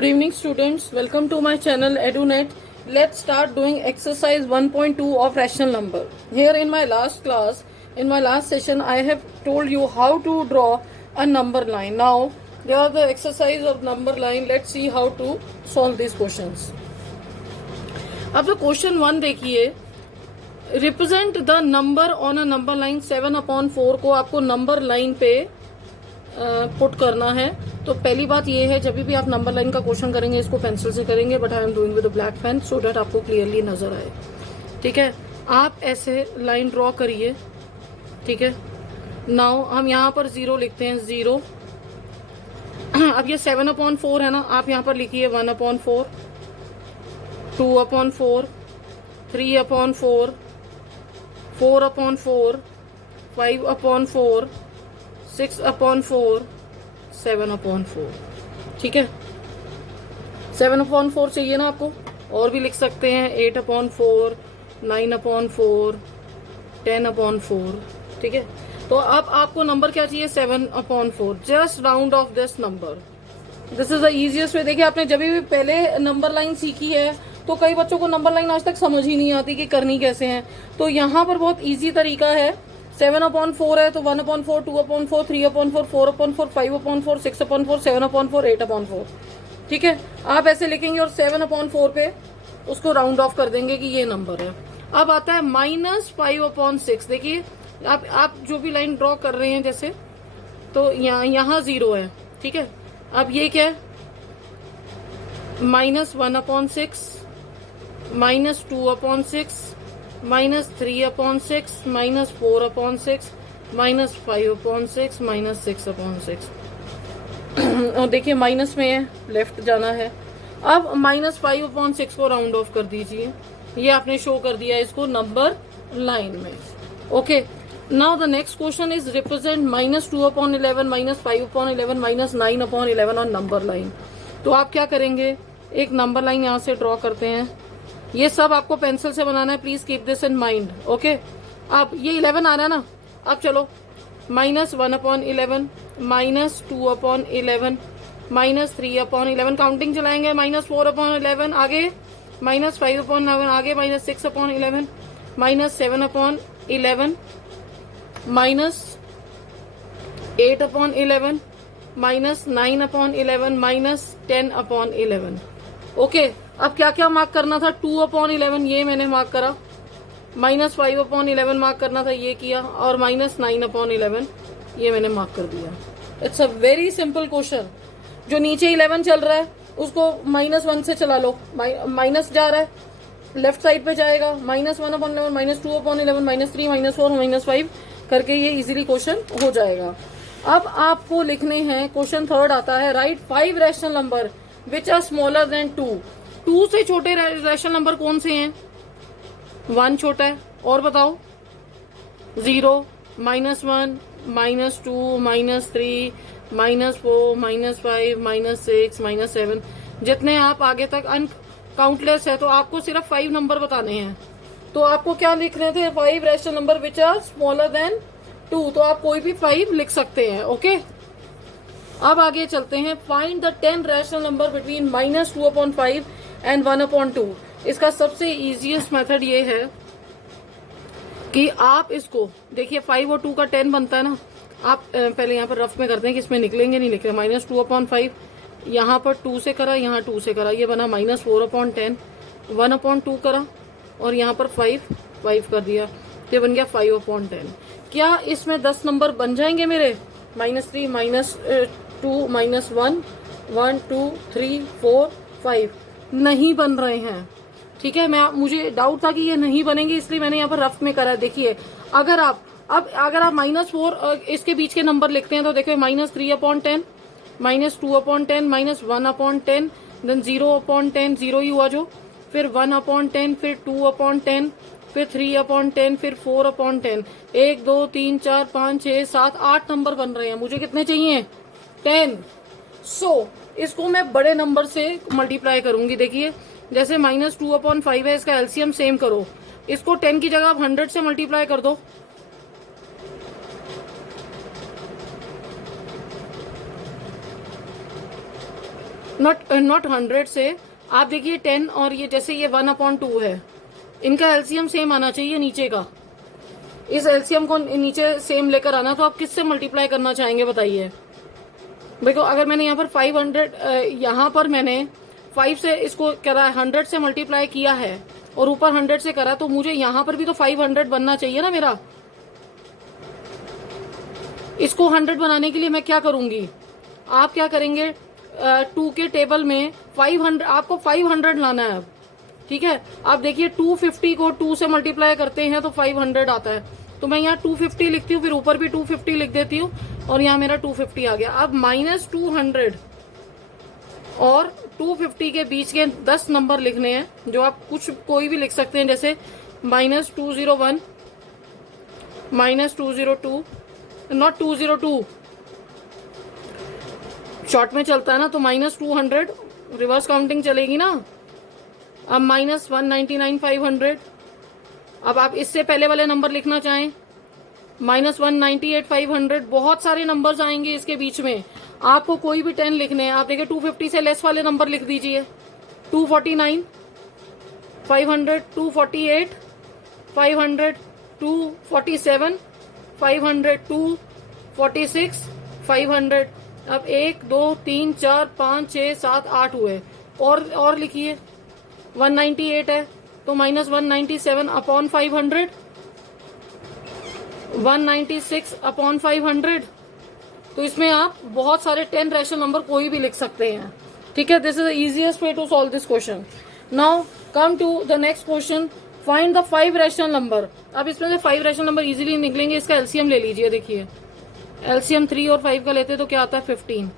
Good evening students, welcome to my channel EduNet. Let's start doing exercise 1.2 of rational number. Here in my last class, in my last session, I have told you how to draw a number line. Now, there are the exercise of number line. Let's see how to solve these questions. अब तो question 1 देखिए, represent the number on a number line 7/4 को आपको number line पे put करना है। तो पहली बात ये है, जब भी आप नंबर लाइन का क्वेश्चन करेंगे इसको पेंसिल से करेंगे, but I am doing with black pen so that आपको क्लियरली नजर आए। ठीक है, आप ऐसे लाइन ड्रॉ करिए। ठीक है, नाउ हम यहाँ पर 0 लिखते हैं, 0। अब ये 7/4 है ना, आप यहाँ पर लिखिए 1/4, 2/4, 3/4, 4/4, 5/4, 6/4, 7/4। ठीक है, 7/4 चाहिए ना आपको, और भी लिख सकते हैं 8/4, 9/4, 10/4। ठीक है, तो अब आपको नंबर क्या चाहिए, 7/4। Just round of this number, this is the easiest वे। देखिए, आपने जब भी पहले नंबर लाइन सीखी है तो कई बच्चों को नंबर लाइन आज तक समझ ही नहीं आती कि करनी कैसे है। तो यहाँ पर बहुत इजी तरीका है। 7/4 है तो 1/4, 2/4, 3/4, 4/4, 5/4, 6/4, 7/4, 8/4। ठीक है, आप ऐसे लिखेंगे और 7/4 पे उसको राउंड ऑफ कर देंगे कि ये नंबर है। अब आता है -5/6। देखिए, आप जो भी लाइन ड्रॉ कर रहे हैं जैसे, तो यहाँ 0 है। ठीक है, अब ये क्या है, -1/6, -2/6, -3/6, -4/6, -5/6, -6/6। और देखिए माइनस में है, लेफ्ट जाना है। अब -5/6 को राउंड ऑफ कर दीजिए। ये आपने शो कर दिया इसको नंबर लाइन में। Okay, now the next question is represent -2/11, -5/11, -9/11 on number line. तो आप क्या करेंगे, एक नंबर लाइन यहाँ से ड्रॉ करते हैं। ये सब आपको पेंसिल से बनाना है, please keep this in mind. Okay, अब ये 11 आ रहा है ना, अब चलो -1/11, -2/11, -3/11, काउंटिंग चलाएंगे, -4/11, आगे -5/11, आगे -6/11, -7/11, -8/11, -9/11, -10/11। ओके, अब क्या क्या मार्क करना था, 2/11 ये मैंने मार्क करा, -5/11 मार्क करना था, ये किया, और -9/11 ये मैंने मार्क कर दिया। It's a very simple question. जो नीचे 11 चल रहा है उसको -1 से चला लो, माइनस जा रहा है लेफ्ट साइड पे जाएगा, -1/11, -2/11, -3, -4, -5 करके ये इजीली क्वेश्चन हो जाएगा। अब आपको लिखने हैं, क्वेश्चन 3 आता है, right 5 rational number which are smaller than 2। 2 से छोटे रैशनल नंबर कौन से हैं, 1 छोटा है, और बताओ 0, -1, -2, -3, -4, -5, -6, -7, जितने आप आगे तक काउंटलेस है। तो आपको सिर्फ 5 नंबर बताने हैं। तो आपको क्या लिखने थे, 5 rational number which are smaller than 2। तो आप कोई भी 5 लिख सकते हैं। ओके, अब आगे चलते हैं, find the 10 rational number between -2/5 and 1/2। इसका सबसे इजीएस्ट मेथड ये है कि आप इसको देखिए, 5 और 2 का 10 बनता है ना। आप पहले यहाँ पर रफ में करते हैं कि इसमें निकलेंगे नहीं निकले। -2/5 यहाँ पर 2 से करा, यहाँ 2 से करा, ये बना -4/10, 1/2 करा, और यहाँ पर 5 कर दिया, ये बन गया 5/10। क्या इसमें 10 नंबर बन जाएंगे मेरे, -3, -2, -1, 1, 2, 3, 4, 5 नहीं बन रहे हैं। ठीक है, मुझे डाउट था कि ये नहीं बनेंगे, इसलिए मैंने यहाँ पर रफ में करा। देखिए, अगर आप -4 इसके बीच के नंबर लिखते हैं तो देखिए -3/10, -2/10, -1/10, देन 0/10, 0 ही हुआ जो, फिर 1/10, फिर 2/10, फिर 3/10, फिर 4/10। 1, 2, 3, 4, 5, 6, 7, 8 नंबर बन रहे हैं। मुझे कितने चाहिए, 10। सो इसको मैं बड़े नंबर से मल्टीप्लाई करूंगी। देखिए, जैसे -2/5 है, इसका एलसीएम सेम करो, इसको 10 की जगह आप 100 से मल्टीप्लाई कर दो। नॉट 100 से। आप देखिए 10 और ये जैसे ये 1/2 है, इनका एलसीएम सेम आना चाहिए नीचे का। इस एलसीएम को नीचे सेम लेकर आना, तो आप किससे मल्टीप्लाई करना चाहेंगे बताइए। देखो अगर मैंने यहाँ पर 500, यहाँ पर मैंने 5 से इसको करा, 100 से मल्टीप्लाई किया है और ऊपर 100 से करा, तो मुझे यहाँ पर भी तो 500 बनना चाहिए ना मेरा। इसको 100 बनाने के लिए मैं क्या करूंगी, आप क्या करेंगे, 2 के टेबल में 500, आपको 500 लाना है अब, ठीक है। आप देखिए 250 को 2 से मल्टीप्लाई करते हैं तो 500 आता है, तो मैं यहाँ 250 लिखती हूँ, फिर ऊपर भी 250 लिख देती हूँ और यहाँ मेरा 250 आ गया। अब -200 और 250 के बीच के 10 नंबर लिखने हैं, जो आप कोई भी लिख सकते हैं, जैसे -201, -202, नॉट 202 शॉर्ट में चलता है ना, तो -200 रिवर्स काउंटिंग चलेगी ना। अब -199 500। अब आप इससे पहले वाले नंबर लिखना चाहें, -198 500। बहुत सारे नंबर्स आएंगे इसके बीच में, आपको कोई भी 10 लिखने हैं। आप देखिए 250 से लेस वाले नंबर लिख दीजिए, 249 500, 248 500, 247 500, 246 500। अब 1 2 3 4 5 6 7 8 हुए, और लिखिए 198 है तो -197 अपॉन 500, 196 अपॉन 500। तो इसमें आप बहुत सारे 10 रैशनल नंबर कोई भी लिख सकते हैं, ठीक है। This is the easiest way to solve this question. Now come to the next question, find the 5 rational number. अब इसमें से 5 रैशनल नंबर इजीली निकलेंगे। इसका एलसीएम ले लीजिए, देखिए एलसीएम 3 और 5 का लेते तो क्या आता है 15।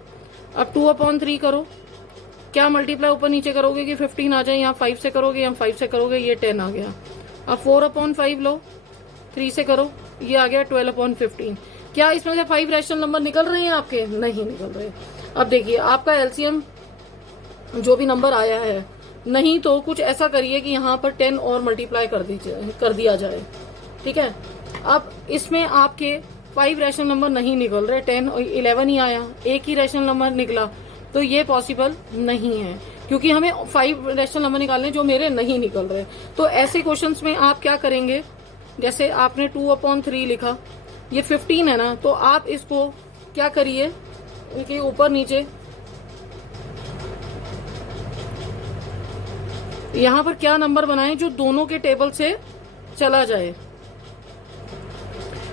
अब 2/3 करो, क्या मल्टीप्लाई ऊपर नीचे करोगे कि 15 आ जाए, यहाँ 5 से करोगे, यहाँ 5 से करोगे, ये 10 आ गया। अब 4/5 लो, 3 से करो, ये आ गया 12/15। क्या इसमें से 5 रैशनल नंबर निकल रहे हैं आपके? नहीं निकल रहे। अब देखिए आपका एलसीएम जो भी नंबर आया है, नहीं तो कुछ ऐसा करिए कि यहाँ पर 10 और मल्टीप्लाई कर दिया जाए, ठीक है। अब इसमें आपके 5 रैशनल नंबर नहीं निकल रहे, 10 और 11 ही आया, एक ही रैशनल नंबर निकला, तो ये पॉसिबल नहीं है, क्योंकि हमें 5 रैशनल नंबर निकालने जो मेरे नहीं निकल रहे। तो ऐसे क्वेश्चंस में आप क्या करेंगे, जैसे आपने 2/3 लिखा, ये 15 है ना, तो आप इसको क्या करिए कि ऊपर नीचे यहाँ पर क्या नंबर बनाएं जो दोनों के टेबल से चला जाए।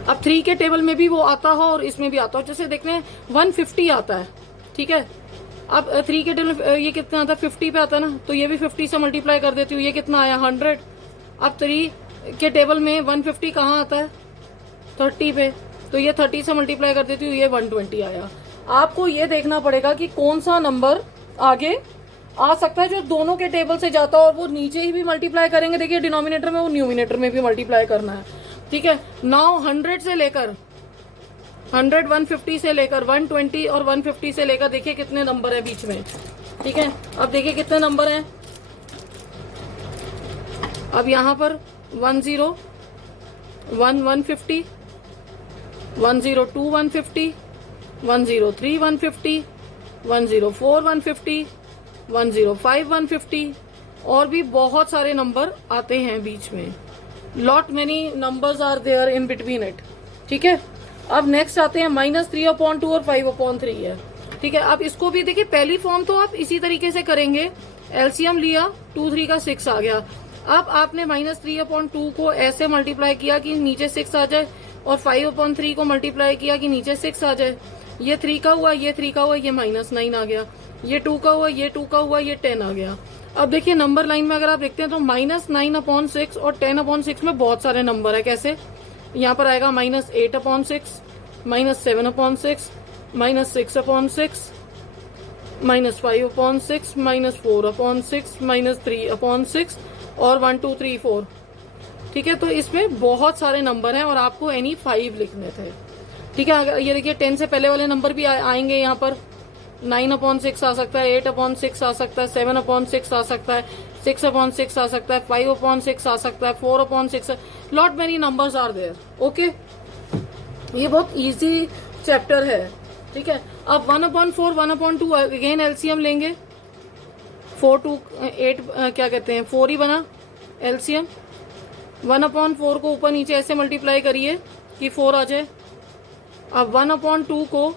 अब 3 के टेबल में भी वो आता हो और इसमें भी आता हो, जैसे देखते हैं 150 आता है, ठीक है। अब 3 के टेबल ये कितना आता है 50 पे आता है ना, तो ये भी 50 से मल्टीप्लाई कर देती हूँ, ये कितना आया 100। अब 3 के टेबल में 150 कहाँ आता है 30 पे, तो ये 30 से मल्टीप्लाई कर देती हूँ, ये 120 आया। आपको ये देखना पड़ेगा कि कौन सा नंबर आगे आ सकता है जो दोनों के टेबल से जाता हो और वो नीचे ही भी मल्टीप्लाई करेंगे। देखिए डिनोमिनेटर में वो न्यूमिनेटर में भी मल्टीप्लाई करना है, ठीक है। नाउ 100 से लेकर 100, 150 से लेकर 120 और 150 से लेकर देखिए कितने नंबर है बीच में, ठीक है। अब देखिए कितने नंबर हैं। अब यहाँ पर 10 1 150, 102 150, 103 150, 104 150, 105 150 और भी बहुत सारे नंबर आते हैं बीच में। Lot many numbers are there in between it, ठीक है। अब नेक्स्ट आते हैं -3/2 और 5/3 है, ठीक है। अब इसको भी देखिए, पहली फॉर्म तो आप इसी तरीके से करेंगे, एलसीएम लिया 2 3 का 6 आ गया। अब आपने -3/2 को ऐसे मल्टीप्लाई किया कि नीचे 6 आ जाए और 5/3 को मल्टीप्लाई किया कि नीचे 6 आ जाए। ये 3 का हुआ, ये 3 का हुआ, ये -9 आ गया, ये 2 का हुआ, ये 2 का हुआ, ये 10 आ गया। अब देखिए नंबर लाइन में अगर आप देखते हैं तो -9/6 और 10/6 में बहुत सारे नंबर है। कैसे? यहाँ पर आएगा -8/6, -7/6, -6/6, -5/6, -4/6, -3/6 और 1 2 3 4, ठीक है। तो इसमें बहुत सारे नंबर हैं और आपको एनी 5 लिखने थे, ठीक है। अगर ये देखिए 10 से पहले वाले नंबर भी आएंगे, यहाँ पर 9/6 आ सकता है, 8/6 आ सकता है, 7/6 आ सकता है, 6/6 आ सकता है, 5/6 आ सकता है, 4/6। Lot many numbers are there, okay. ये बहुत इजी चैप्टर है, ठीक है। अब 1/4 1/2 अगेन एलसीएम लेंगे, 4 टू 8 क्या कहते हैं 4 ही बना एलसीएम। 1/4 को ऊपर नीचे ऐसे मल्टीप्लाई करिए कि 4 आ जाए। अब 1/2 को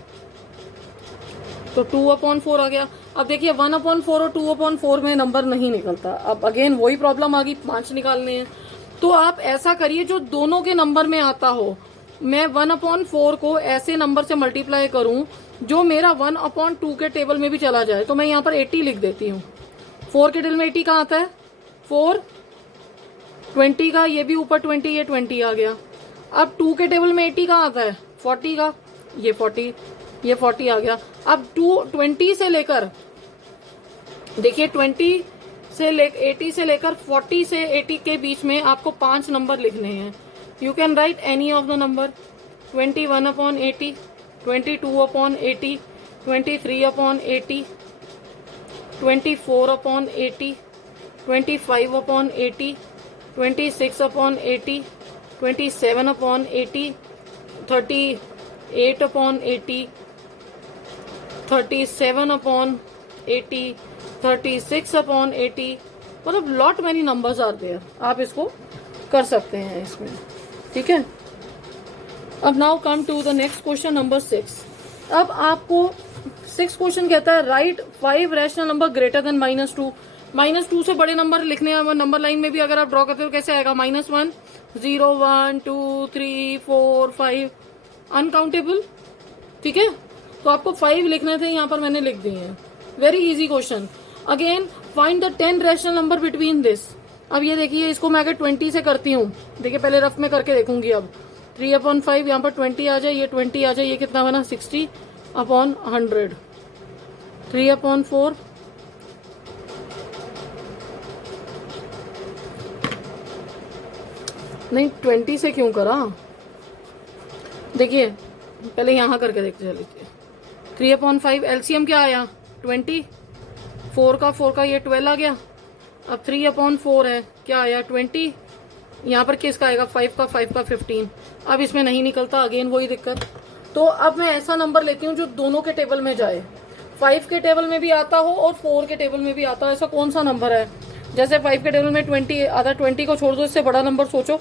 तो 2/4 आ गया। अब देखिए 1/4 और 2/4 में नंबर नहीं निकलता। अब अगेन वही प्रॉब्लम आ गई, 5 निकालने हैं। तो आप ऐसा करिए जो दोनों के नंबर में आता हो। मैं 1/4 को ऐसे नंबर से मल्टीप्लाई करूं जो मेरा 1/2 के टेबल में भी चला जाए। तो मैं यहाँ पर 80 लिख देती हूँ। 4 के टेबल में 80 कहाँ आता है 4, 20 का, ये भी ऊपर 20, ये 20 आ गया। अब 2 के टेबल में 80 कहाँ आता है 40 का, ये 40, ये 40 आ गया। अब 20 से लेकर देखिए 80 से लेकर 40 से 80 के बीच में आपको 5 नंबर लिखने हैं। You can write any of the number. 21/80, 22/80, 23/80, 24/80, 25/80, 26/80, 27/80, 38/80, 37/80, 36/80, मतलब lot many numbers are there. आप इसको कर सकते हैं इसमें, ठीक है। अब now come to the next question number 6। अब आपको 6 क्वेश्चन कहता है right 5 rational number greater than -2। -2 से बड़े नंबर लिखने हैं। नंबर लाइन में भी अगर आप ड्रॉ करते हो कैसे आएगा -1, 0, 1, 2, 3, 4, 5 अनकाउंटेबल, ठीक है। तो आपको 5 लिखने थे, यहाँ पर मैंने लिख दिए हैं। Very easy question. Again find the 10 rational number between this. अब ये देखिए इसको मैं अगर 20 से करती हूँ, देखिए पहले रफ में करके देखूंगी। अब 3/5 यहाँ पर 20 आ जाए, ये 20 आ जाए, ये कितना बना 60/100। 3/4 नहीं 20 से क्यों करा, देखिए पहले यहाँ करके देखते चलिए। 3/5 एलसीएम क्या आया 20, 4 का ये 12 आ गया। अब 3/4 है, क्या आया 20, यहाँ पर किसका आएगा 5 का 15। अब इसमें नहीं निकलता, अगेन वही दिक्कत। तो अब मैं ऐसा नंबर लेती हूँ जो दोनों के टेबल में जाए, 5 के टेबल में भी आता हो और 4 के टेबल में भी आता हो। ऐसा कौन सा नंबर है, जैसे 5 के टेबल में 20 आता है, 20 को छोड़ दो, इससे बड़ा नंबर सोचो।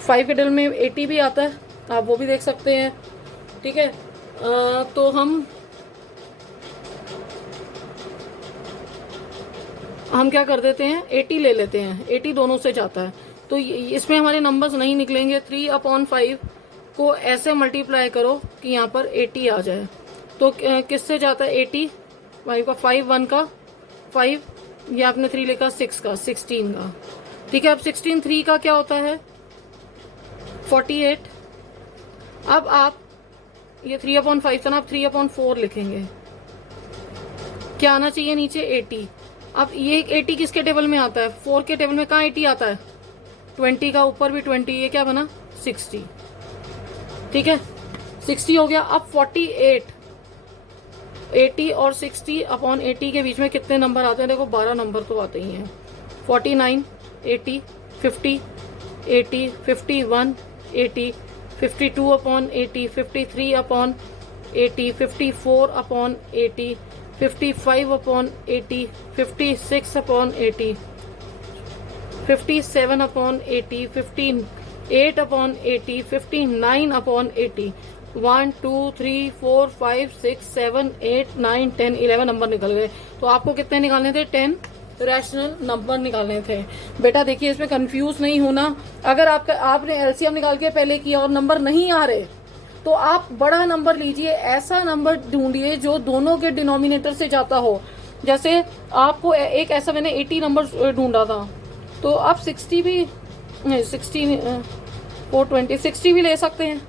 5 के टेबल में 80 भी आता है, आप वो भी देख सकते हैं, ठीक है। तो हम क्या कर देते हैं 80 ले लेते हैं, 80 दोनों से जाता है। तो इसमें हमारे नंबर्स नहीं निकलेंगे। 3/5 को ऐसे मल्टीप्लाई करो कि यहाँ पर 80 आ जाए। तो किससे जाता है 80, 5 का 5, 1 का 5, ये आपने 3 लिखा, 6 का 16 का, ठीक है। अब 16 3 का क्या होता है 48। अब आप ये 3/5 था ना, आप 3/4 लिखेंगे, क्या आना चाहिए नीचे 80। अब ये 80 किसके टेबल में आता है 4 के टेबल में, कहाँ 80 आता है 20 का, ऊपर भी 20, ये क्या बना 60, ठीक है 60 हो गया। अब 48, 80 और 60/80 के बीच में कितने नंबर आते हैं, देखो 12 नंबर तो आते ही हैं। 49, 80, 50, 80, 51, 80, 52/80, 53/80, 54/80, 55/80, 56/80, 57/80, 58/80, 59/80, 1, 2, 3, 4, 5, 6, 7, 8, 9, 10, 11 नंबर निकल गए। तो आपको कितने निकालने थे 10 रैशनल नंबर निकालने थे। बेटा देखिए इसमें कंफ्यूज नहीं होना। अगर आपने एलसीएम निकाल के पहले किया और नंबर नहीं आ रहे तो आप बड़ा नंबर लीजिए, ऐसा नंबर ढूंढिए जो दोनों के डिनोमिनेटर से जाता हो। जैसे आपको एक ऐसा मैंने 80 नंबर ढूंढा था, तो आप 60 भी 60 भी ले सकते हैं।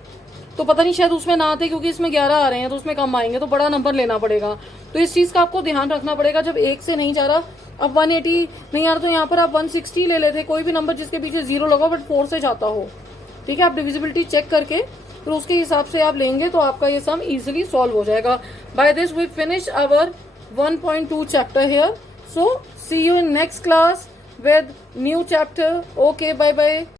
तो पता नहीं शायद उसमें ना आते, क्योंकि इसमें 11 आ रहे हैं तो उसमें कम आएंगे, तो बड़ा नंबर लेना पड़ेगा। तो इस चीज़ का आपको ध्यान रखना पड़ेगा। जब 1 से नहीं जा रहा, अब 180 नहीं आ रहा, तो यहाँ पर आप 160 ले लेते, कोई भी नंबर जिसके पीछे 0 लगा बट 4 से जाता हो, ठीक है। आप डिविजिबिलिटी चेक करके फिर उसके हिसाब से आप लेंगे तो आपका ये सम इजीली सॉल्व हो जाएगा। By this we finish our 1.2 chapter here. So see you in next class with new chapter. Okay, bye bye.